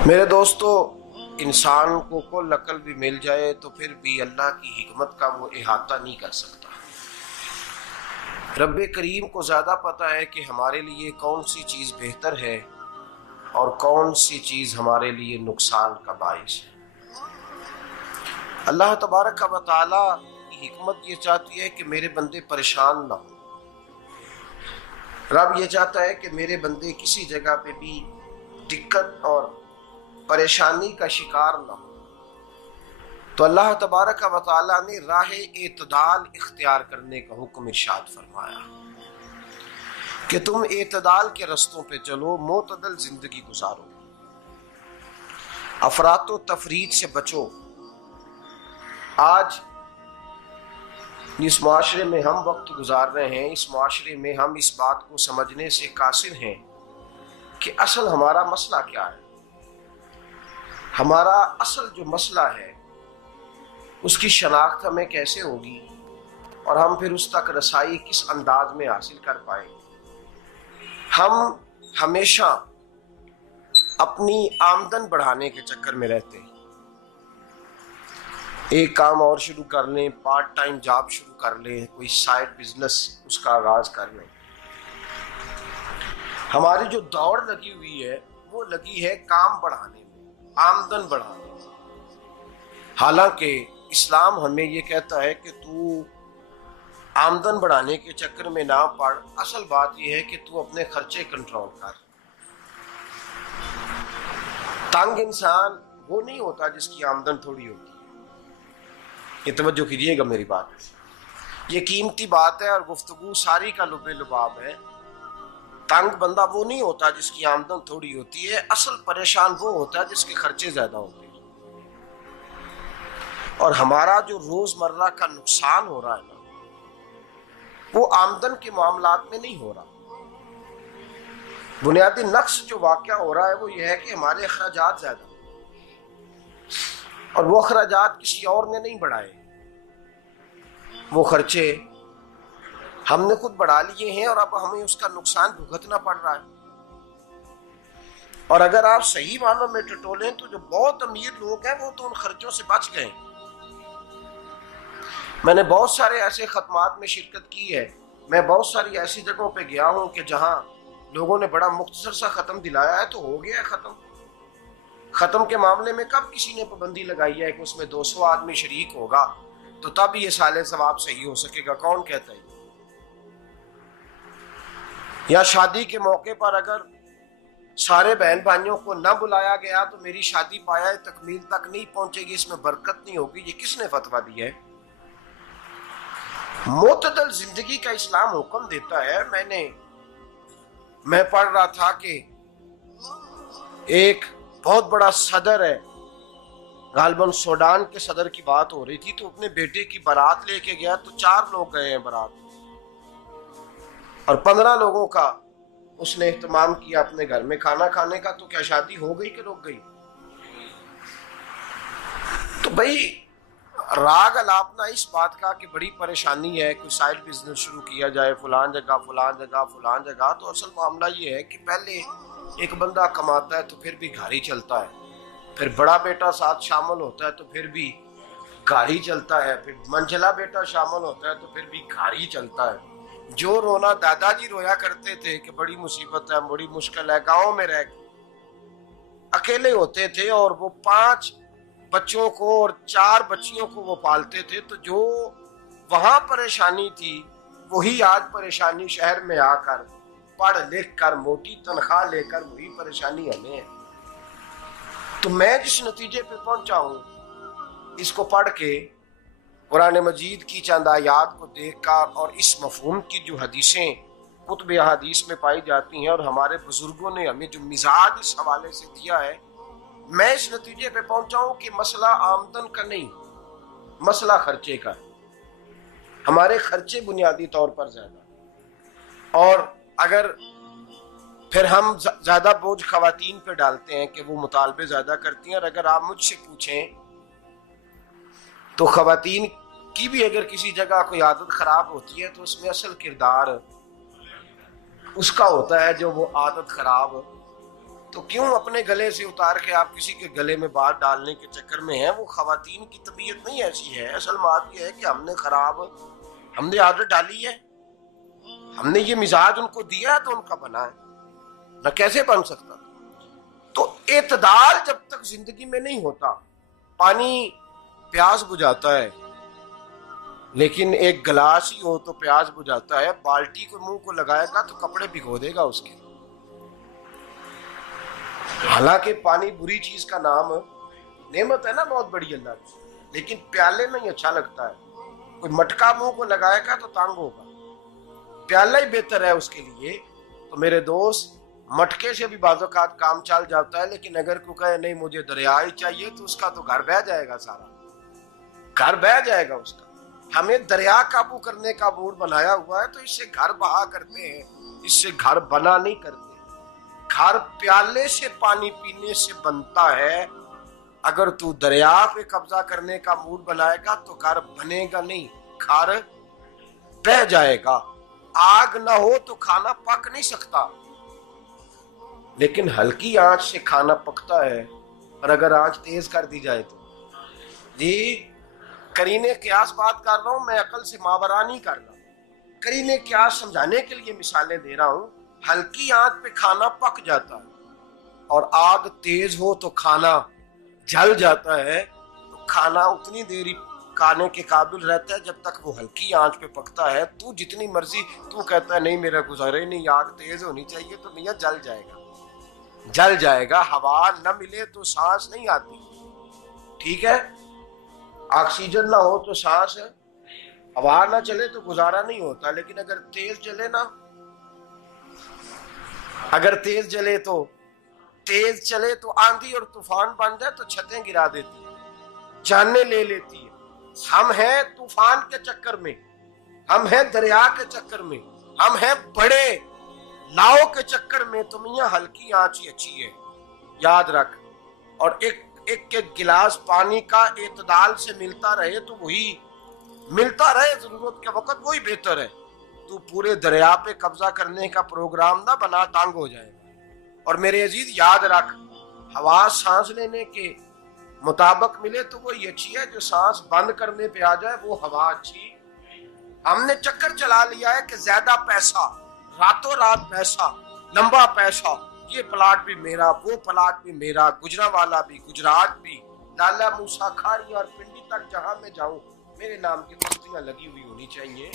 मेरे दोस्तों, इंसान को कुल अकल भी मिल जाए तो फिर भी अल्लाह की हिकमत का वो इहाता नहीं कर सकता। रब्बे करीम को ज़्यादा पता है कि हमारे लिए कौन सी चीज़ बेहतर है और कौन सी चीज़ हमारे लिए नुकसान का बाइस है। अल्लाह तबारक व तआला की हिकमत ये चाहती है कि मेरे बंदे परेशान ना हो। रब ये चाहता है कि मेरे बंदे किसी जगह पे भी दिक्कत और परेशानी का शिकार ना हो। तो अल्लाह तबारक व तआला ने राह एतदाल इख्तियार करने का हुक्म इरशाद फरमाया कि तुम एतदाल के रस्तों पे चलो, मोतदल जिंदगी गुजारो, अफरातो तफरीद से बचो। आज जिस माशरे में हम वक्त गुजार रहे हैं, इस माशरे में हम इस बात को समझने से कासिर हैं कि असल हमारा मसला क्या है। हमारा असल जो मसला है उसकी शनाख्त हमें कैसे होगी और हम फिर उस तक रसाई किस अंदाज में हासिल कर पाएंगे। हम हमेशा अपनी आमदन बढ़ाने के चक्कर में रहते हैं। एक काम और शुरू कर लें, पार्ट टाइम जॉब शुरू कर लें, कोई साइड बिजनेस उसका आगाज कर लें। हमारी जो दौड़ लगी हुई है वो लगी है काम बढ़ाने में, आमदन बढ़ाने में। हालांकि इस्लाम हमें ये कहता है कि तू आमदन बढ़ाने के चक्कर में ना पड़। असल बात यह है कि तू अपने खर्चे कंट्रोल कर। तंग इंसान वो नहीं होता जिसकी आमदन थोड़ी होती है। ये तवज्जो कीजिएगा मेरी बात, ये कीमती बात है और गुफ्तगू सारी का लुबे लुबाब है। तंग बंदा वो नहीं होता जिसकी आमदन थोड़ी होती है। असल परेशान वो होता है जिसके खर्चे ज्यादा होते हैं। और हमारा जो रोजमर्रा का नुकसान हो रहा है ना, वो आमदन के मामलात में नहीं हो रहा। बुनियादी नक्श जो वाक़या हो रहा है वो ये है कि हमारे अखराजात ज्यादा, और वो अखराजात किसी और ने नहीं बढ़ाए। वो खर्चे हमने खुद बढ़ा लिए हैं और अब हमें उसका नुकसान भुगतना पड़ रहा है। और अगर आप सही मानों में टटोलें तो जो बहुत अमीर लोग हैं वो तो उन खर्चों से बच गए। मैंने बहुत सारे ऐसे खत्मात में शिरकत की है। मैं बहुत सारी ऐसी जगहों पे गया हूं कि जहां लोगों ने बड़ा मुख्तसर सा खत्म दिलाया है तो हो गया है खत्म। खत्म के मामले में कब किसी ने पाबंदी लगाई है कि उसमें 200 आदमी शरीक होगा तो तब ये साले सवाब सही हो सकेगा? कौन कहता है? या शादी के मौके पर अगर सारे बहन भाइयों को न बुलाया गया तो मेरी शादी पाया तकमील तक नहीं पहुंचेगी, इसमें बरकत नहीं होगी। ये किसने फतवा दिया है? मोतदल जिंदगी का इस्लाम हुक्म देता है। मैं पढ़ रहा था कि एक बहुत बड़ा सदर है, गालबन सूडान के सदर की बात हो रही थी, तो अपने बेटे की बारात लेके गया तो 4 लोग गए हैं बारात और 15 लोगों का उसने एहतमाम किया अपने घर में खाना खाने का। तो क्या शादी हो गई कि रुक गई? तो भाई राग अलापना इस बात का कि बड़ी परेशानी है, कोई साइड बिजनेस शुरू किया जाए फलान जगह फलान जगह फलान जगह। तो असल मामला ये है कि पहले एक बंदा कमाता है तो फिर भी घर ही चलता है, फिर बड़ा बेटा साथ शामिल होता है तो फिर भी घर ही चलता है, फिर मंझला बेटा शामिल होता है तो फिर भी घर ही चलता है। जो रोना दादाजी रोया करते थे कि बड़ी मुसीबत है, बड़ी मुश्किल है, गाँव में रह अकेले होते थे और वो 5 बच्चों को और 4 बच्चियों को वो पालते थे। तो जो वहां परेशानी थी वही आज परेशानी शहर में आकर पढ़ लिख कर मोटी तनख्वाह लेकर वही परेशानी हमें है। तो मैं जिस नतीजे पे पहुंचा हूं इसको पढ़ के, कुरान मजीद की चंद आयात को देखकर और इस मफहूम की जो हदीसें कुतुब हदीस में पाई जाती हैं और हमारे बुजुर्गों ने हमें जो मिजाज इस हवाले से दिया है, मैं इस नतीजे पे पहुंचा हूं कि मसला आमदन का नहीं, मसला खर्चे का है। हमारे खर्चे बुनियादी तौर पर ज्यादा, और अगर फिर हम ज्यादा बोझ खवातीन पे डालते हैं कि वो मुतालबे ज्यादा करती हैं। और अगर आप मुझसे पूछें तो खवातीन की भी अगर किसी जगह कोई आदत खराब होती है तो उसमें असल किरदार उसका होता है जो वो आदत खराब तो क्यों अपने गले से उतार के आप किसी के गले में बात डालने के चक्कर में हैं? वो खवातीन की तबीयत नहीं ऐसी है। असल बात यह है कि हमने आदत डाली है, हमने ये मिजाज उनको दिया है तो उनका बना है, न कैसे बन सकता। तो एतदाल जब तक जिंदगी में नहीं होता, पानी प्यास बुझाता है लेकिन एक गिलास ही हो तो प्यास बुझाता है, बाल्टी को मुंह को लगाएगा तो कपड़े भिगो देगा उसके। हालांकि पानी बुरी चीज का नाम नेमत है ना, बहुत बड़ी अल्लाह की, लेकिन प्याले में ही अच्छा लगता है। कोई मटका मुंह को लगाएगा तो तंग होगा, प्याला ही बेहतर है उसके लिए। तो मेरे दोस्त, मटके से भी बाज़-औक़ात काम चल जाता है, लेकिन अगर कोई कहे नहीं मुझे दरिया ही चाहिए तो उसका तो घर बह जाएगा, सारा घर बह जाएगा उसका। हमें दरिया काबू करने का मूड बनाया हुआ है तो इससे घर बहा करते हैं, इससे घर बना नहीं करते। घर प्याले से पानी पीने से बनता है। अगर तू दरिया पे कब्जा करने का मूड बनाएगा तो घर बनेगा नहीं, घर बह जाएगा। आग ना हो तो खाना पक नहीं सकता, लेकिन हल्की आंच से खाना पकता है। और अगर आंच तेज कर दी जाए तो जी, करीने क्यास बात कर रहा हूं मैं, अकल से मावरा नहीं कर रहा, करीने क्यास समझाने के लिए मिसालें दे रहा हूं। हल्की आंच पे खाना पक जाता है और आग तेज हो तो खाना जल जाता है। तो खाना उतनी देर खाने के काबिल रहता है जब तक वो हल्की आंच पे पकता है। तू जितनी मर्जी तू कहता है नहीं मेरा गुजारे नहीं, आग तेज होनी चाहिए, तो मियां जल जाएगा, जल जाएगा। हवा न मिले तो सांस नहीं आती, ठीक है। ऑक्सीजन ना हो तो सांस है, हवा ना चले तो गुजारा नहीं होता। लेकिन अगर तेज चले ना, अगर तेज चले तो आंधी और तूफान बन जाए तो छतें गिरा देती है, जाने ले लेती है। हम हैं तूफान के चक्कर में, हम हैं दरिया के चक्कर में, हम हैं बड़े नाव के चक्कर में। तो मियां हल्की आंच ही अच्छी है, याद रख। और एक गिलास पानी का एतदाल से मिलता रहे तो वही मिलता रहे, जरूरत के वक्त वही बेहतर है। तू पूरे दरिया पे कब्जा करने का प्रोग्राम ना बना, तंग हो जाएगा। और मेरे अजीज याद रख, हवा सांस लेने के मुताबिक मिले तो वो अच्छी है, जो सांस बंद करने पे आ जाए वो हवा अच्छी। हमने चक्कर चला लिया है कि ज्यादा पैसा, रातों रात पैसा, लंबा पैसा, ये प्लाट भी मेरा, वो प्लाट भी मेरा, गुजरांवाला भी, गुजरात भी, लाला मूसा खारी और पिंडी तक जहां मैं जाऊं मेरे नाम की बस्तियां लगी हुई होनी चाहिए।